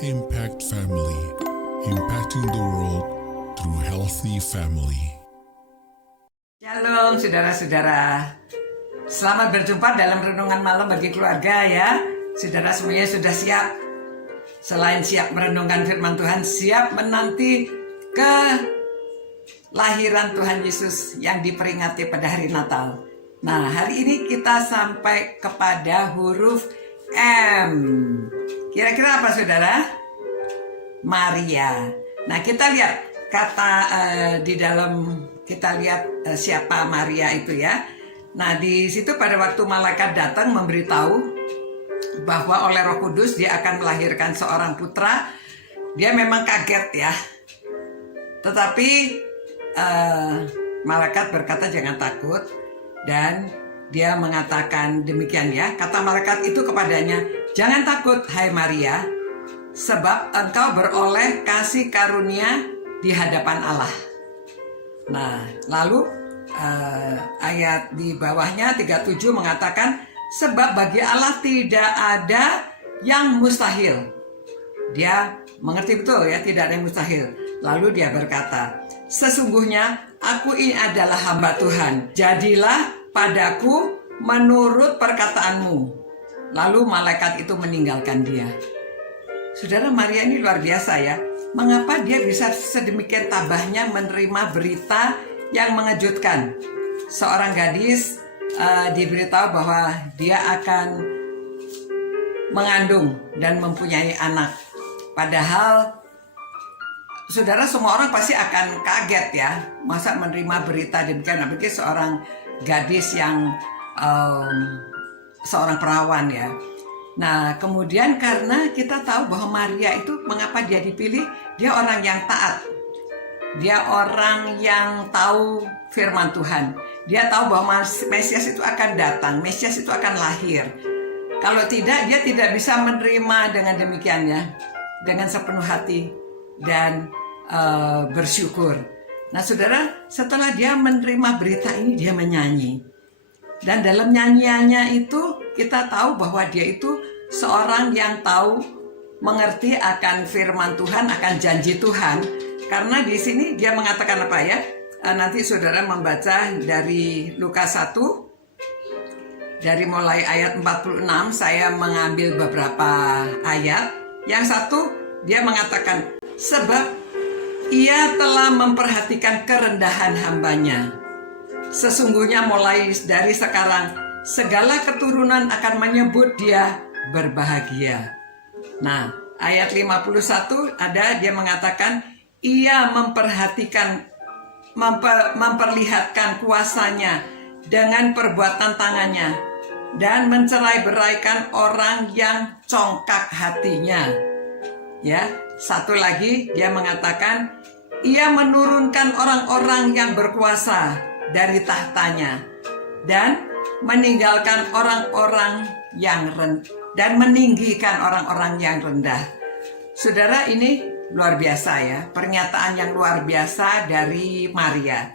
Impact Family, impacting the world through healthy family. Shalom saudara-saudara. Selamat berjumpa dalam renungan malam bagi keluarga ya. Saudara semuanya sudah siap? Selain siap merenungkan firman Tuhan, siap menanti kelahiran Tuhan Yesus yang diperingati pada hari Natal. Nah, hari ini kita sampai kepada huruf M. Kira-kira apa saudara? Maria. Nah, kita lihat kata di dalam, kita lihat siapa Maria itu ya. Nah, di situ pada waktu malaikat datang memberitahu bahwa oleh Roh Kudus dia akan melahirkan seorang putra, dia memang kaget ya. Tetapi malaikat berkata jangan takut, dan dia mengatakan demikian ya. Kata malaikat itu kepadanya, jangan takut hai Maria, sebab engkau beroleh kasih karunia di hadapan Allah. Nah, lalu ayat di bawahnya 37 mengatakan, sebab bagi Allah tidak ada yang mustahil. Dia mengerti betul ya, tidak ada yang mustahil. Lalu dia berkata, sesungguhnya aku ini adalah hamba Tuhan, jadilah padaku menurut perkataanmu. Lalu malaikat itu meninggalkan dia. Saudara, Maria ini luar biasa ya. Mengapa dia bisa sedemikian tabahnya menerima berita yang mengejutkan? Seorang gadis diberitahu bahwa dia akan mengandung dan mempunyai anak. Padahal saudara, semua orang pasti akan kaget ya. Masa menerima berita demikian, apalagi seorang gadis yang seorang perawan ya. Nah, kemudian karena kita tahu bahwa Maria itu mengapa dia dipilih, dia orang yang taat. Dia orang yang tahu firman Tuhan. Dia tahu bahwa Mesias itu akan datang, Mesias itu akan lahir. Kalau tidak, dia tidak bisa menerima dengan demikian ya, dengan sepenuh hati dan bersyukur. Nah saudara, setelah dia menerima berita ini, dia menyanyi. Dan dalam nyanyiannya itu kita tahu bahwa dia itu seorang yang tahu, mengerti akan firman Tuhan, akan janji Tuhan. Karena di sini dia mengatakan apa ya? Nanti saudara membaca dari Lukas 1, dari mulai ayat 46, saya mengambil beberapa ayat. Yang satu, dia mengatakan, sebab ia telah memperhatikan kerendahan hambanya. Sesungguhnya mulai dari sekarang, segala keturunan akan menyebut dia berbahagia. Nah, ayat 51 ada dia mengatakan, ia memperlihatkan kuasanya dengan perbuatan tangannya dan mencerai-beraikan orang yang congkak hatinya. Ya, satu lagi dia mengatakan, ia menurunkan orang-orang yang berkuasa dari tahtanya dan meninggalkan orang-orang yang dan meninggikan orang-orang yang rendah. Saudara, ini luar biasa ya, pernyataan yang luar biasa dari Maria.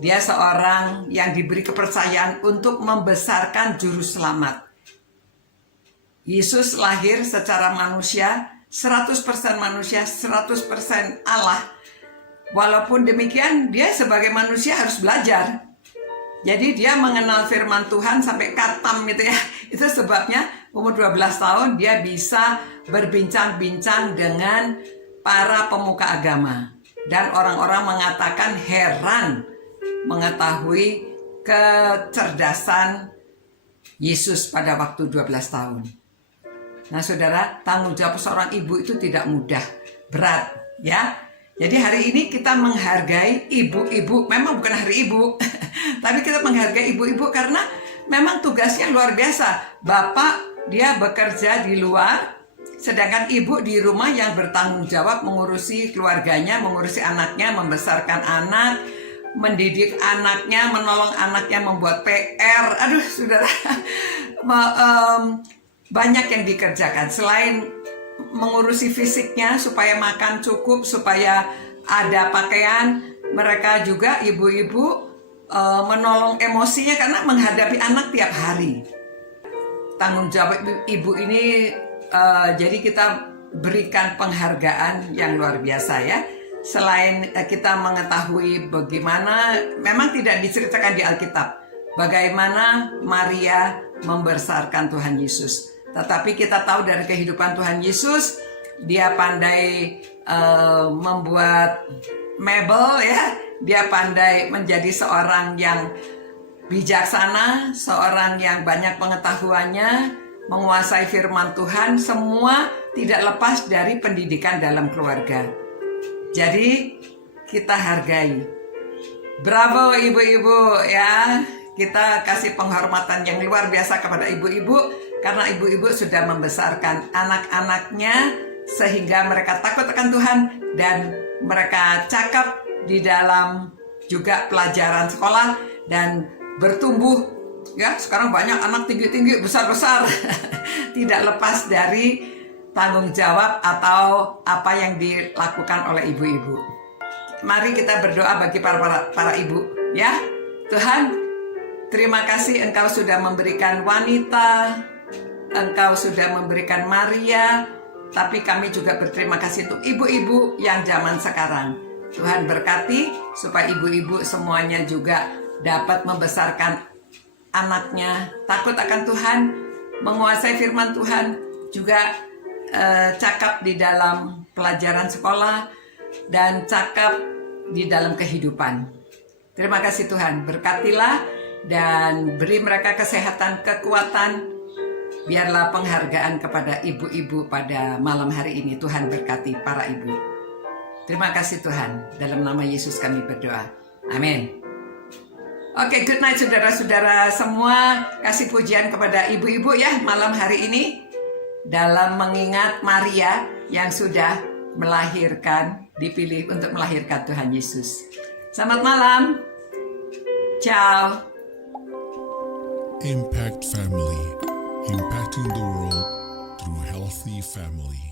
Dia seorang yang diberi kepercayaan untuk membesarkan juru selamat. Yesus lahir secara manusia, 100% manusia, 100% Allah. Walaupun demikian, dia sebagai manusia harus belajar. Jadi dia mengenal firman Tuhan sampai khatam gitu ya. Itu sebabnya umur 12 tahun dia bisa berbincang-bincang dengan para pemuka agama. Dan orang-orang mengatakan heran mengetahui kecerdasan Yesus pada waktu 12 tahun. Nah saudara, tanggung jawab seorang ibu itu tidak mudah, berat ya. Jadi hari ini kita menghargai ibu-ibu, memang bukan hari ibu, tapi kita menghargai ibu-ibu karena memang tugasnya luar biasa. Bapak dia bekerja di luar, sedangkan ibu di rumah yang bertanggung jawab mengurusi keluarganya, mengurusi anaknya, membesarkan anak, mendidik anaknya, menolong anaknya, membuat PR. Aduh saudara, banyak yang dikerjakan. Selain mengurusi fisiknya supaya makan cukup, supaya ada pakaian, mereka juga ibu-ibu menolong emosinya karena menghadapi anak tiap hari. Tanggung jawab ibu ini jadi kita berikan penghargaan yang luar biasa ya. Selain kita mengetahui bagaimana, memang tidak diceritakan di Alkitab, bagaimana Maria membesarkan Tuhan Yesus. Tetapi kita tahu dari kehidupan Tuhan Yesus, dia pandai membuat mebel ya. Dia pandai menjadi seorang yang bijaksana, seorang yang banyak pengetahuannya, menguasai firman Tuhan, semua tidak lepas dari pendidikan dalam keluarga. Jadi kita hargai. Bravo ibu-ibu ya. Kita kasih penghormatan yang luar biasa kepada ibu-ibu karena ibu-ibu sudah membesarkan anak-anaknya sehingga mereka takut akan Tuhan dan mereka cakap di dalam juga pelajaran sekolah dan bertumbuh. Ya, sekarang banyak anak tinggi-tinggi, besar-besar. Tidak lepas dari tanggung jawab atau apa yang dilakukan oleh ibu-ibu. Mari kita berdoa bagi para ibu ya. Tuhan, terima kasih Engkau sudah memberikan wanita, Engkau sudah memberikan Maria, tapi kami juga berterima kasih untuk ibu-ibu yang zaman sekarang. Tuhan berkati supaya ibu-ibu semuanya juga dapat membesarkan anaknya takut akan Tuhan, menguasai firman Tuhan, juga cakap di dalam pelajaran sekolah dan cakap di dalam kehidupan. Terima kasih Tuhan, berkatilah dan beri mereka kesehatan, kekuatan. Biarlah penghargaan kepada ibu-ibu pada malam hari ini. Tuhan berkati para ibu. Terima kasih Tuhan, dalam nama Yesus kami berdoa. Amin. Oke, good night saudara-saudara semua. Kasih pujian kepada ibu-ibu ya malam hari ini. Dalam mengingat Maria yang sudah melahirkan, dipilih untuk melahirkan Tuhan Yesus. Selamat malam. Ciao. Impact Family, impacting the world through healthy family.